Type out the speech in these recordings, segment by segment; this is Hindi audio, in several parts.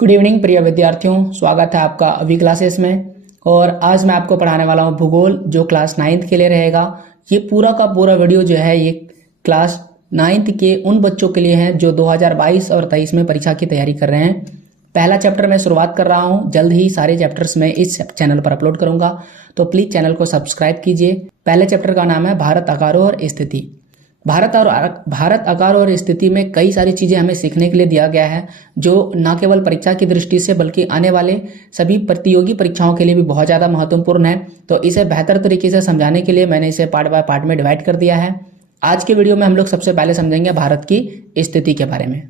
गुड इवनिंग प्रिय विद्यार्थियों, स्वागत है आपका अभी क्लासेस में। और आज मैं आपको पढ़ाने वाला हूँ भूगोल, जो क्लास 9th के लिए रहेगा। ये पूरा का पूरा वीडियो जो है ये क्लास 9th के उन बच्चों के लिए है जो 2022 और 23 में परीक्षा की तैयारी कर रहे हैं। पहला चैप्टर मैं शुरुआत कर रहा हूँ, जल्द ही सारे चैप्टर्स मैं इस चैनल पर अपलोड करूंगा, तो प्लीज चैनल को सब्सक्राइब कीजिए। पहले चैप्टर का नाम है भारत आकारों और स्थिति। भारत आकार और स्थिति में कई सारी चीजें हमें सीखने के लिए दिया गया है, जो न केवल परीक्षा की दृष्टि से बल्कि आने वाले सभी प्रतियोगी परीक्षाओं के लिए भी बहुत ज्यादा महत्वपूर्ण है। तो इसे बेहतर तरीके से समझाने के लिए मैंने इसे पार्ट बाय पार्ट में डिवाइड कर दिया है। आज के वीडियो में हम लोग सबसे पहले समझेंगे भारत की स्थिति के बारे में।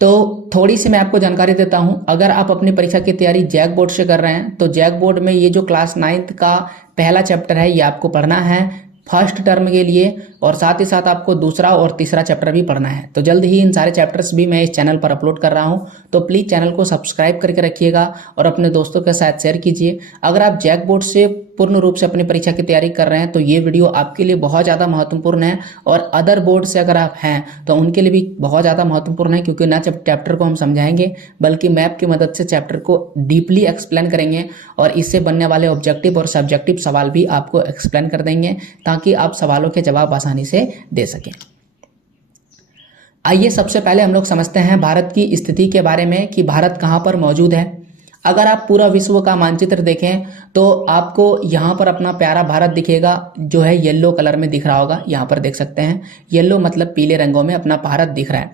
तो थोड़ी सी मैं आपको जानकारी देता हूं। अगर आप अपनी परीक्षा की तैयारी जैक बोर्ड से कर रहे हैं तो जैक बोर्ड में ये जो क्लास 9th का पहला चैप्टर है ये आपको पढ़ना है फर्स्ट टर्म के लिए, और साथ ही साथ आपको दूसरा और तीसरा चैप्टर भी पढ़ना है। तो जल्द ही इन सारे चैप्टर्स भी मैं इस चैनल पर अपलोड कर रहा हूं, तो प्लीज चैनल को सब्सक्राइब करके रखिएगा और अपने दोस्तों के साथ शेयर कीजिए। अगर आप जैक बोर्ड से पूर्ण रूप से अपनी परीक्षा की तैयारी कर रहे हैं तो ये वीडियो आपके लिए बहुत ज़्यादा महत्वपूर्ण है, और अदर बोर्ड से अगर आप हैं तो उनके लिए भी बहुत ज़्यादा महत्वपूर्ण है, क्योंकि ना चैप्टर को हम समझाएंगे बल्कि मैप की मदद से चैप्टर को डीपली एक्सप्लेन करेंगे, और इससे बनने वाले ऑब्जेक्टिव और सब्जेक्टिव सवाल भी आपको एक्सप्लेन कर देंगे ताकि आप सवालों के जवाब आसानी से दे सकें। आइए सबसे पहले हम लोग समझते हैं भारत की स्थिति के बारे में कि भारत कहाँ पर मौजूद है। अगर आप पूरा विश्व का मानचित्र देखें तो आपको यहाँ पर अपना प्यारा भारत दिखेगा, जो है येलो कलर में दिख रहा होगा। यहाँ पर देख सकते हैं, येलो मतलब पीले रंगों में अपना भारत दिख रहा है।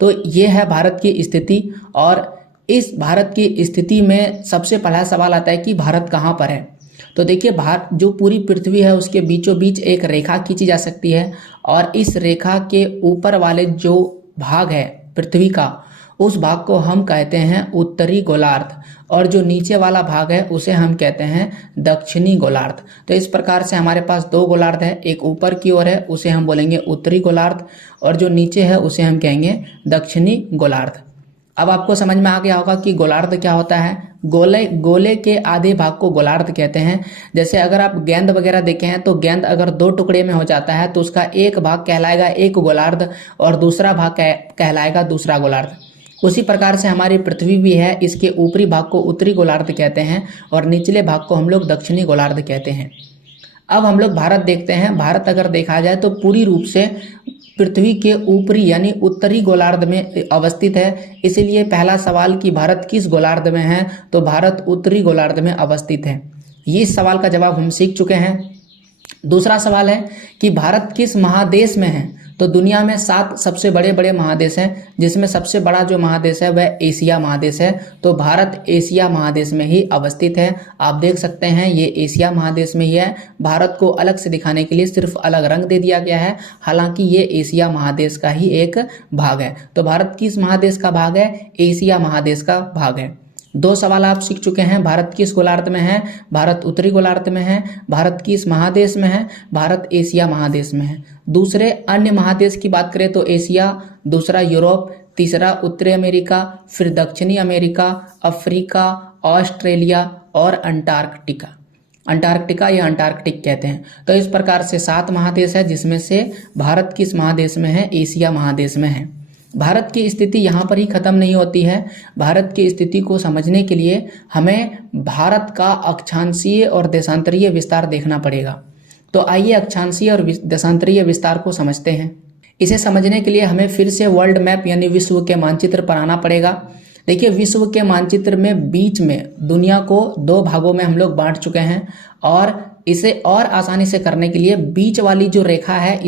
तो ये है भारत की स्थिति, और इस भारत की स्थिति में सबसे पहला सवाल आता है कि भारत कहाँ पर है। तो देखिए, भारत जो पूरी पृथ्वी है उसके बीचों बीच एक रेखा खींची जा सकती है, और इस रेखा के ऊपर वाले जो भाग है पृथ्वी का, उस भाग को हम कहते हैं उत्तरी गोलार्ध, और जो नीचे वाला भाग है उसे हम कहते हैं दक्षिणी गोलार्ध। तो इस प्रकार से हमारे पास दो गोलार्ध है, एक ऊपर की ओर है उसे हम बोलेंगे उत्तरी गोलार्ध, और जो नीचे है उसे हम कहेंगे दक्षिणी गोलार्ध। अब आपको समझ में आ गया होगा कि गोलार्ध क्या होता है। गोले के आधे भाग को गोलार्ध कहते हैं। जैसे अगर आप गेंद वगैरह देखे हैं तो गेंद अगर दो टुकड़े में हो जाता है तो उसका एक भाग कहलाएगा एक गोलार्ध, और दूसरा भाग कहलाएगा दूसरा गोलार्ध। उसी प्रकार से हमारी पृथ्वी भी है, इसके ऊपरी भाग को उत्तरी गोलार्ध कहते हैं और निचले भाग को हम लोग दक्षिणी गोलार्ध कहते हैं। अब हम लोग भारत देखते हैं। भारत अगर देखा जाए तो पूरी रूप से पृथ्वी के ऊपरी यानी उत्तरी गोलार्ध में अवस्थित है। इसीलिए पहला सवाल कि भारत किस गोलार्ध में है, तो भारत उत्तरी गोलार्ध में अवस्थित है। ये इस सवाल का जवाब हम सीख चुके हैं। दूसरा सवाल है कि भारत किस महादेश में है। तो दुनिया में 7 सबसे बड़े बड़े महादेश हैं, जिसमें सबसे बड़ा जो महादेश है वह एशिया महादेश है। तो भारत एशिया महादेश में ही अवस्थित है। आप देख सकते हैं ये एशिया महादेश में ही है। भारत को अलग से दिखाने के लिए सिर्फ अलग रंग दे दिया गया है, हालांकि ये एशिया महादेश का ही एक भाग है। तो भारत किस महादेश का भाग है? एशिया महादेश का भाग है। 2 सवाल आप सीख चुके हैं। भारत किस गोलार्ध में है? भारत उत्तरी गोलार्ध में है। भारत किस महादेश में है? भारत एशिया महादेश में है। दूसरे अन्य महादेश की बात करें तो एशिया, दूसरा यूरोप, तीसरा उत्तरी अमेरिका, फिर दक्षिणी अमेरिका, अफ्रीका, ऑस्ट्रेलिया और अंटार्कटिका या अंटार्कटिक कहते हैं। तो इस प्रकार से 7 महादेश है, जिसमें से भारत किस महादेश में है? एशिया महादेश में है। भारत की स्थिति यहाँ पर ही खत्म नहीं होती है। भारत की स्थिति को समझने के लिए हमें भारत का अक्षांशीय और देशांतरीय विस्तार देखना पड़ेगा। तो आइए अक्षांशीय और देशांतरीय विस्तार को समझते हैं। इसे समझने के लिए हमें फिर से वर्ल्ड मैप यानी विश्व के मानचित्र पर आना पड़ेगा। देखिए, विश्व के मानचित्र में बीच में दुनिया को 2 भागों में हम लोग बांट चुके हैं, और इसे और आसानी से करने के लिए बीच वाली जो रेखा है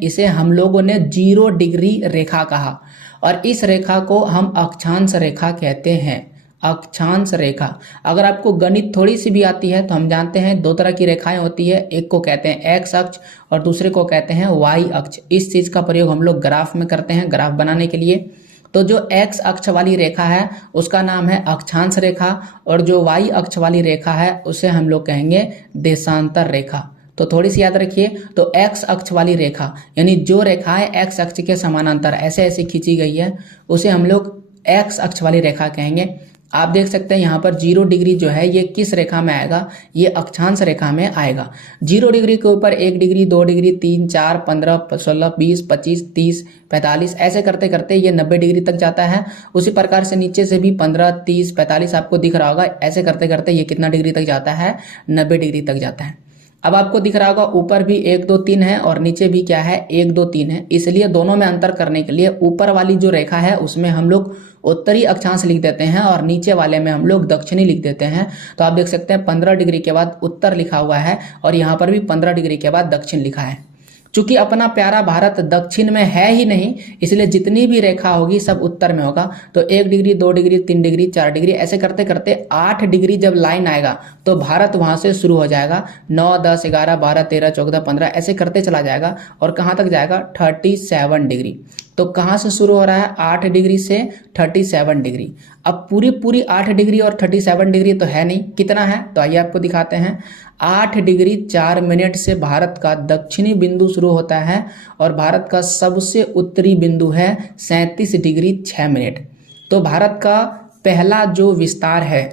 इसे हम लोगों ने 0 डिग्री रेखा कहा, और इस रेखा को हम अक्षांश रेखा कहते हैं। अक्षांश रेखा। अगर आपको गणित थोड़ी सी भी आती है तो हम जानते हैं 2 तरह की रेखाएं होती है, एक को कहते हैं एक्स अक्ष और दूसरे को कहते हैं वाई अक्ष। इस चीज का प्रयोग हम लोग ग्राफ में करते हैं, ग्राफ बनाने के लिए। तो जो एक्स अक्ष वाली रेखा है उसका नाम है अक्षांश रेखा, और जो वाई अक्ष वाली रेखा है उसे हम लोग कहेंगे देशांतर रेखा। तो थोड़ी सी याद रखिए। तो एक्स अक्ष वाली रेखा यानी जो रेखा है एक्स अक्ष के समानांतर ऐसे ऐसे खींची गई है, उसे हम लोग एक्स अक्ष वाली रेखा कहेंगे। आप देख सकते हैं यहाँ पर 0 डिग्री जो है ये किस रेखा में आएगा, ये अक्षांश रेखा में आएगा। 0 डिग्री के ऊपर 1 डिग्री, 2 डिग्री, 3, 4, 15, 16, 20, 25, 30, 45 ऐसे करते करते ये 90 डिग्री तक जाता है। उसी प्रकार से नीचे से भी 15, 30, 45 आपको दिख रहा होगा, ऐसे करते करते ये कितना डिग्री तक जाता है, 90 डिग्री तक जाता है। अब आपको दिख रहा होगा ऊपर भी 1, 2, 3 है और नीचे भी क्या है, 1, 2, 3 है। इसलिए दोनों में अंतर करने के लिए ऊपर वाली जो रेखा है उसमें हम लोग उत्तरी अक्षांश लिख देते हैं और नीचे वाले में हम लोग दक्षिणी लिख देते हैं। तो आप देख सकते हैं 15 डिग्री के बाद उत्तर लिखा हुआ है और यहाँ पर भी 15 डिग्री के बाद दक्षिण लिखा है। चूंकि अपना प्यारा भारत दक्षिण में है ही नहीं, इसलिए जितनी भी रेखा होगी सब उत्तर में होगा। तो 1 डिग्री, 2 डिग्री, 3 डिग्री, 4 डिग्री ऐसे करते करते 8 डिग्री जब लाइन आएगा तो भारत वहां से शुरू हो जाएगा। 9, 10, 11, 12, 13, 14, 15 ऐसे करते चला जाएगा और कहाँ तक जाएगा, 37 डिग्री। तो कहाँ से शुरू हो रहा है, 8 डिग्री से 37 डिग्री। अब पूरी पूरी 8 डिग्री और 37 डिग्री तो है नहीं, कितना है तो आइए आपको दिखाते हैं। 8 डिग्री 4 मिनट से भारत का दक्षिणी बिंदु शुरू होता है और भारत का सबसे उत्तरी बिंदु है 37 डिग्री 6 मिनट। तो भारत का पहला जो विस्तार है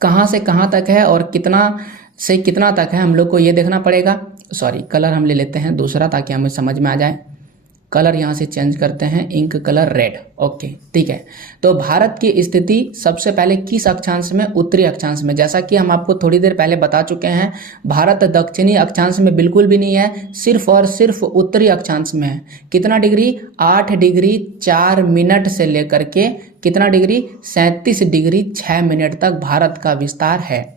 कहाँ से कहाँ तक है और कितना से कितना तक है, हम लोग को ये देखना पड़ेगा। सॉरी, कलर हम ले लेते हैं दूसरा ताकि हमें समझ में आ जाए। कलर यहाँ से चेंज करते हैं, इंक कलर रेड। ओके, ठीक है। तो भारत की स्थिति सबसे पहले किस अक्षांश में, उत्तरी अक्षांश में। जैसा कि हम आपको थोड़ी देर पहले बता चुके हैं, भारत दक्षिणी अक्षांश में बिल्कुल भी नहीं है, सिर्फ और सिर्फ उत्तरी अक्षांश में है। कितना डिग्री, 8 डिग्री 4 मिनट से लेकर के कितना डिग्री, 37 डिग्री 6 मिनट तक भारत का विस्तार है।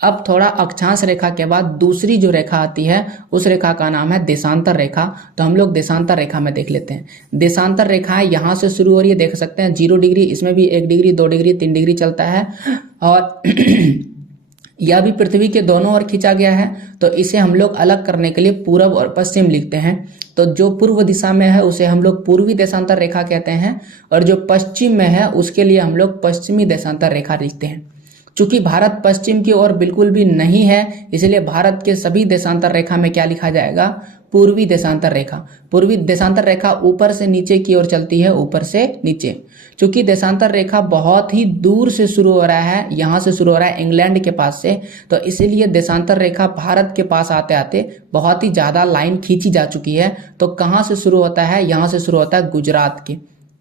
अब थोड़ा अक्षांश रेखा के बाद दूसरी जो रेखा आती है उस रेखा का नाम है देशांतर रेखा। तो हम लोग देशांतर रेखा में देख लेते हैं। देशांतर रेखा यहाँ से शुरू हो रही है, देख सकते हैं 0 डिग्री, इसमें भी 1 डिग्री, 2 डिग्री, 3 डिग्री चलता है और यह भी पृथ्वी के दोनों ओर खींचा गया है। तो इसे हम लोग अलग करने के लिए पूर्व और पश्चिम लिखते हैं। तो जो पूर्व दिशा में है उसे हम लोग पूर्वी देशांतर रेखा कहते हैं और जो पश्चिम में है उसके लिए हम लोग पश्चिमी देशांतर रेखा लिखते हैं। चूंकि भारत पश्चिम की ओर बिल्कुल भी नहीं है, इसलिए भारत के सभी देशांतर रेखा में क्या लिखा जाएगा, पूर्वी देशांतर रेखा। पूर्वी देशांतर रेखा ऊपर से नीचे की ओर चलती है, ऊपर से नीचे। चूंकि देशांतर रेखा बहुत ही दूर से शुरू हो रहा है, यहाँ से शुरू हो रहा है इंग्लैंड के पास से, तो इसीलिए देशांतर रेखा भारत के पास आते आते बहुत ही ज़्यादा लाइन खींची जा चुकी है। तो कहाँ से शुरू होता है, यहाँ से शुरू होता है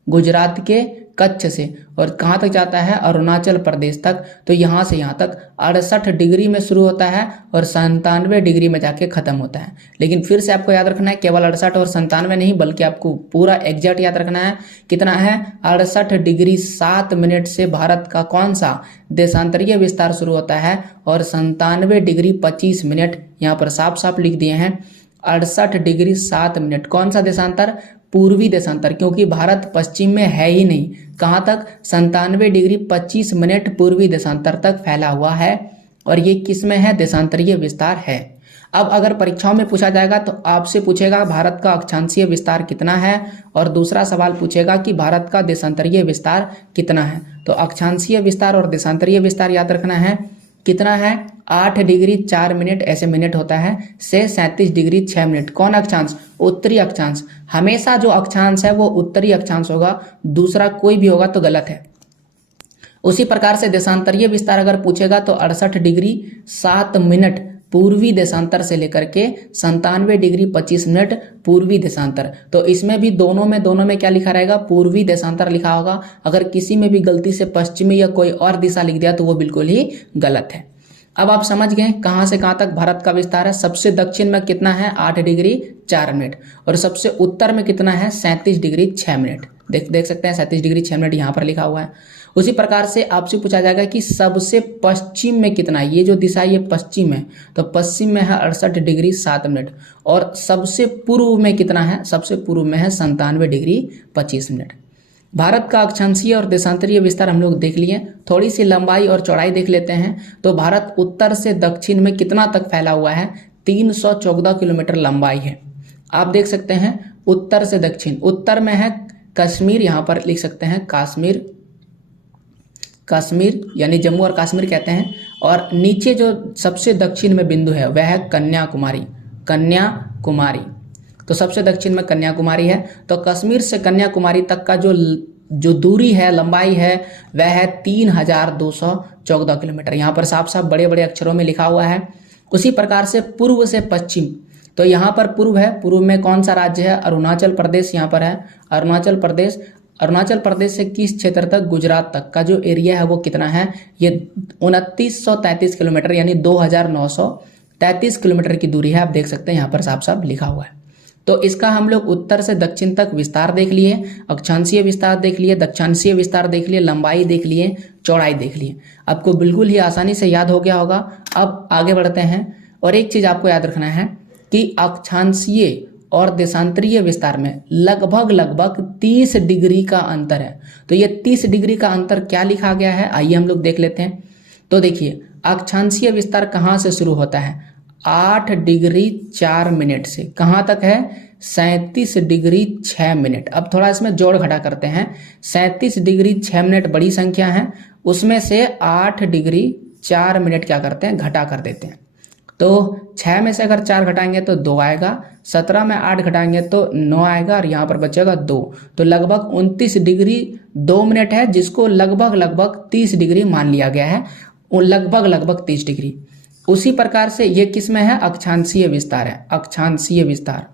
गुजरात के कच्छ से और कहाँ तक जाता है, अरुणाचल प्रदेश तक। तो यहाँ से यहाँ तक 68 डिग्री में शुरू होता है और 97 डिग्री में जाके खत्म होता है। लेकिन फिर से आपको याद रखना है, केवल 68 और 97 नहीं, बल्कि आपको पूरा एग्जैक्ट याद रखना है। कितना है, 68 डिग्री 7 मिनट से भारत का कौन सा देशांतरीय विस्तार शुरू होता है और 97 डिग्री 25 मिनट, यहाँ पर साफ साफ लिख दिए हैं 68 डिग्री 7 मिनट। कौन सा देशांतर, पूर्वी देशांतर, क्योंकि भारत पश्चिम में है ही नहीं। कहाँ तक, 97 डिग्री 25 मिनट पूर्वी देशांतर तक फैला हुआ है और ये किस में है, देशांतरीय विस्तार है। अब अगर परीक्षाओं में पूछा जाएगा तो आपसे पूछेगा भारत का अक्षांशीय विस्तार कितना है और दूसरा सवाल पूछेगा कि भारत का देशांतरीय विस्तार कितना है। तो अक्षांशीय विस्तार और देशांतरीय विस्तार याद रखना है, कितना है, 8 डिग्री 4 मिनट ऐसे मिनट होता है से 37 डिग्री 6 मिनट। कौन अक्षांश, उत्तरी अक्षांश। हमेशा जो अक्षांश है वो उत्तरी अक्षांश होगा, दूसरा कोई भी होगा तो गलत है। उसी प्रकार से देशांतरीय विस्तार अगर पूछेगा तो 68 डिग्री 7 मिनट पूर्वी देशांतर से लेकर के 97 डिग्री 25 मिनट पूर्वी देशांतर। तो इसमें भी दोनों में क्या लिखा रहेगा, पूर्वी देशांतर लिखा होगा। अगर किसी में भी गलती से पश्चिमी या कोई और दिशा लिख दिया तो वो बिल्कुल ही गलत है। अब आप समझ गए कहाँ से कहाँ तक भारत का विस्तार है। सबसे दक्षिण में कितना है, 8 डिग्री 4 मिनट और सबसे उत्तर में कितना है, 37 डिग्री 6 मिनट। देख सकते हैं 37 डिग्री 6 मिनट यहाँ पर लिखा हुआ है। उसी प्रकार से आपसे पूछा जाएगा कि सबसे पश्चिम में कितना है, ये जो दिशा ये पश्चिम है, तो पश्चिम में है 68 डिग्री 7 मिनट और सबसे पूर्व में कितना है, सबसे पूर्व में है 97 डिग्री 25 मिनट। भारत का अक्षांशीय और देशांतरीय विस्तार हम लोग देख लिए। थोड़ी सी लंबाई और चौड़ाई देख लेते हैं। तो भारत उत्तर से दक्षिण में कितना तक फैला हुआ है, 314 किलोमीटर लंबाई है। आप देख सकते हैं उत्तर से दक्षिण, उत्तर में है कश्मीर, यहाँ पर लिख सकते हैं कश्मीर यानी जम्मू और कश्मीर कहते हैं, और नीचे जो सबसे दक्षिण में बिंदु है वह है कन्याकुमारी। तो सबसे दक्षिण में कन्याकुमारी है। तो कश्मीर से कन्याकुमारी तक का जो जो दूरी है, लंबाई है, वह है 3214 किलोमीटर। यहाँ पर साफ साफ बड़े बड़े अक्षरों में लिखा हुआ है। उसी प्रकार से पूर्व से पश्चिम, तो यहाँ पर पूर्व है, पूर्व में कौन सा राज्य है? अरुणाचल प्रदेश यहाँ पर है, अरुणाचल प्रदेश। अरुणाचल प्रदेश से किस क्षेत्र तक? गुजरात तक का जो एरिया है वो कितना है? ये 2933 किलोमीटर यानी 2933 किलोमीटर की दूरी है। आप देख सकते हैं यहाँ पर साफ साफ लिखा हुआ है। तो इसका हम लोग उत्तर से दक्षिण तक विस्तार देख लिए, अक्षांशीय विस्तार देख लिए, दक्षांशीय विस्तार देख लिए, लंबाई देख लिए, चौड़ाई देख लिए। आपको बिल्कुल ही आसानी से याद हो गया होगा। अब आगे बढ़ते हैं और एक चीज आपको याद रखना है कि अक्षांशीय और देशांतरीय विस्तार में लगभग 30 डिग्री का अंतर है। तो ये 30 डिग्री का अंतर क्या लिखा गया है, आइए हम लोग देख लेते हैं। तो देखिए, अक्षांशीय विस्तार कहाँ से शुरू होता है? 8 डिग्री 4 मिनट से कहाँ तक है? 37 डिग्री 6 मिनट। अब थोड़ा इसमें जोड़ घटा करते हैं। 37 डिग्री 6 मिनट बड़ी संख्या है, उसमें से 8 डिग्री 4 मिनट क्या करते हैं? घटा कर देते हैं। तो 6 में से अगर 4 घटाएंगे तो 2 आएगा, 17 में 8 घटाएंगे तो 9 आएगा और यहाँ पर बचेगा 2। तो लगभग 29 डिग्री 2 मिनट है, जिसको लगभग 30 डिग्री मान लिया गया है, लगभग 30 डिग्री। उसी प्रकार से ये किस में है? अक्षांशीय विस्तार है, अक्षांशीय विस्तार।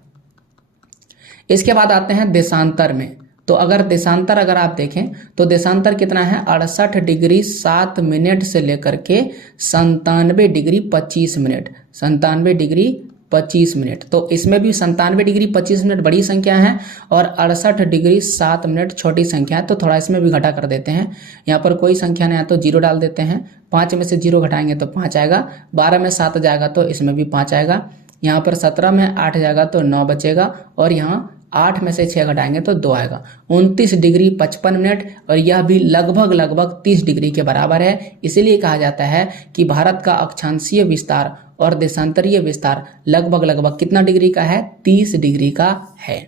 इसके बाद आते हैं देशांतर में। तो अगर देशांतर अगर आप देखें तो देशांतर कितना है? 68 डिग्री 7 मिनट से लेकर के 97 डिग्री 25 मिनट, 97 डिग्री 25 मिनट। तो इसमें भी 97 डिग्री 25 मिनट बड़ी संख्या है और 68 डिग्री 7 मिनट छोटी संख्या है। तो थोड़ा इसमें भी घटा कर देते हैं। यहाँ पर कोई संख्या नहीं है तो 0 डाल देते हैं। 5 में से 0 घटाएंगे तो 5 आएगा, 12 में 7 जाएगा तो इसमें भी 5 आएगा, यहाँ पर 17 में 8 जाएगा तो 9 बचेगा और यहाँ 8 में से 6 घटाएंगे तो 2 आएगा। 29 डिग्री 55 मिनट और यह भी लगभग 30 डिग्री के बराबर है। इसीलिए कहा जाता है कि भारत का अक्षांशीय विस्तार और देशांतरीय विस्तार लगभग कितना डिग्री का है? 30 डिग्री का है।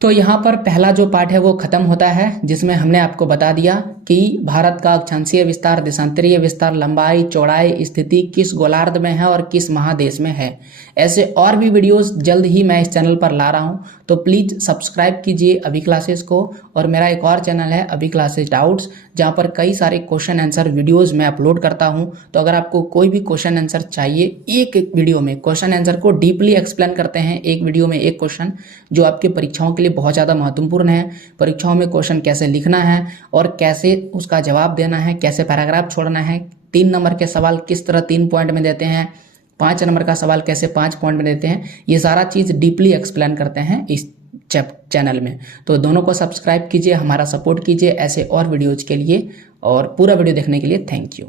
तो यहाँ पर पहला जो पार्ट है वो खत्म होता है, जिसमें हमने आपको बता दिया कि भारत का अक्षांशीय विस्तार, देशांतरीय विस्तार, लंबाई, चौड़ाई, स्थिति किस गोलार्ध में है और किस महादेश में है। ऐसे और भी वीडियोस जल्द ही मैं इस चैनल पर ला रहा हूँ, तो प्लीज़ सब्सक्राइब कीजिए अभी क्लासेस को। और मेरा एक और चैनल है अभी क्लासेस डाउट्स, जहाँ पर कई सारे क्वेश्चन आंसर वीडियोज़ मैं अपलोड करता हूँ। तो अगर आपको कोई भी क्वेश्चन आंसर चाहिए, एक वीडियो में क्वेश्चन आंसर को डीपली एक्सप्लेन करते हैं, एक वीडियो में एक क्वेश्चन, जो आपके परीक्षाओं के लिए बहुत ज़्यादा महत्वपूर्ण है। परीक्षाओं में क्वेश्चन कैसे लिखना है और कैसे उसका जवाब देना है, कैसे पैराग्राफ छोड़ना है, 3 नंबर के सवाल किस तरह 3 पॉइंट में देते हैं, 5 नंबर का सवाल कैसे 5 पॉइंट में देते हैं, ये सारा चीज़ डीपली एक्सप्लेन करते हैं इस चैनल में। तो दोनों को सब्सक्राइब कीजिए, हमारा सपोर्ट कीजिए ऐसे और वीडियोज़ के लिए। और पूरा वीडियो देखने के लिए थैंक यू।